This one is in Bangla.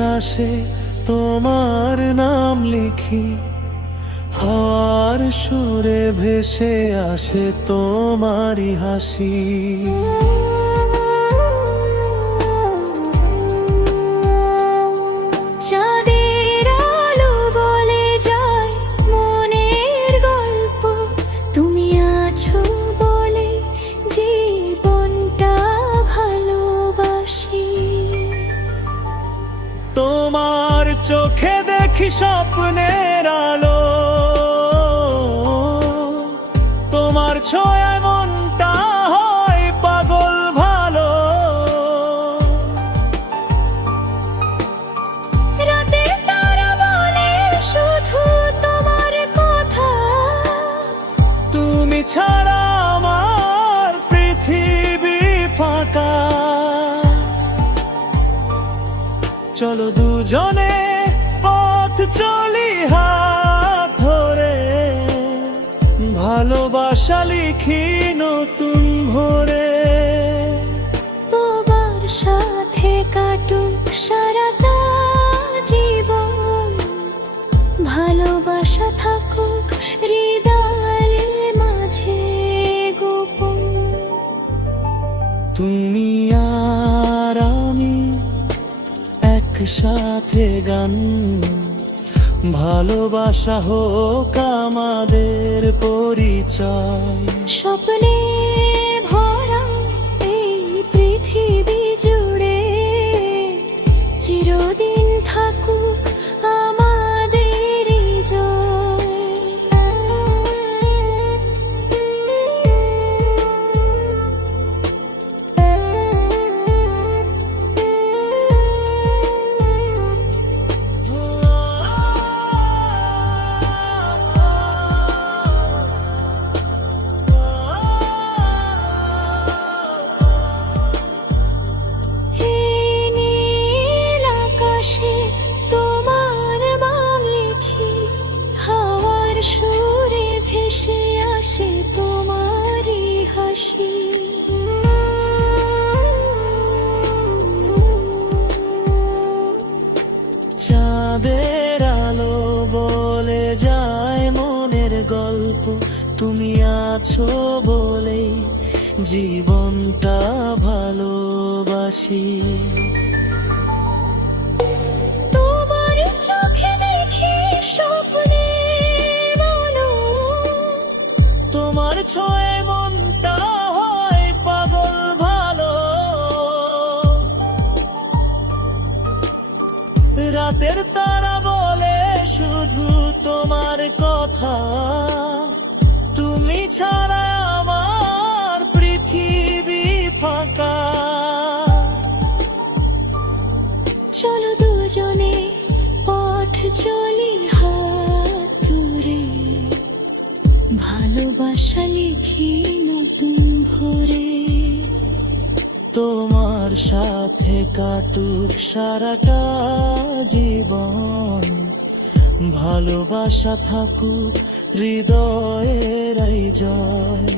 আকাশে তোমার নাম লিখি, হাওয়ার সুরে ভেসে আসে তোমারই হাসি। চাঁদের আলো বলে যায় মনের গল্প, তুমি আছো বলে জীবনটা ভালোবাসি। তোমার চোখে দেখি স্বপ্নের আলো, তোমার ছোঁয়ায় মনটা হয় পাগল ভালো। রাতের তারা বলে শুধু তোমার কথা, তুমি ছাড়া আমার পৃথিবী ফাঁকা। চলো দুজনে পথ চলি হাত ধরে, ভালোবাসা লিখি নতুন ভোরে। তোমার সাথে কাটুক সারাটা জীবন, ভালোবাসা থাকুক হৃদয়ের মাঝে গোপন। তুমি আর আমি একসাথে গান, ভালোবাসা হোক আমাদের পরিচয়। স্বপ্নে ভরা এই পৃথিবী জুড়ে চিরদিন থাকুক আমাদের জয়। তোমার নাম লিখি, হাওয়ার সুরে ভেসে আসে তোমারই হাসি। চাঁদের আলো বলে যায় মনের গল্প, তুমি আছো বলেই জীবনটা ভালোবাসি। তোমার চোখে দেখি স্বপ্নের আলো, তোমার ছোঁয়ায় মনটা হয় পাগল ভালো। রাতের তারা বলে শুধু তোমার কথা, তুমি ছাড়া আমার পৃথিবী ফাঁকা। চলো দুজনে পথ চলি হাত ধরে, ভালোবাসা লিখি নতুন ভোরে। তোমার সাথে কাটুক সারাটা জীবন, ভালোবাসা থাকুক হৃদয়ের জয়।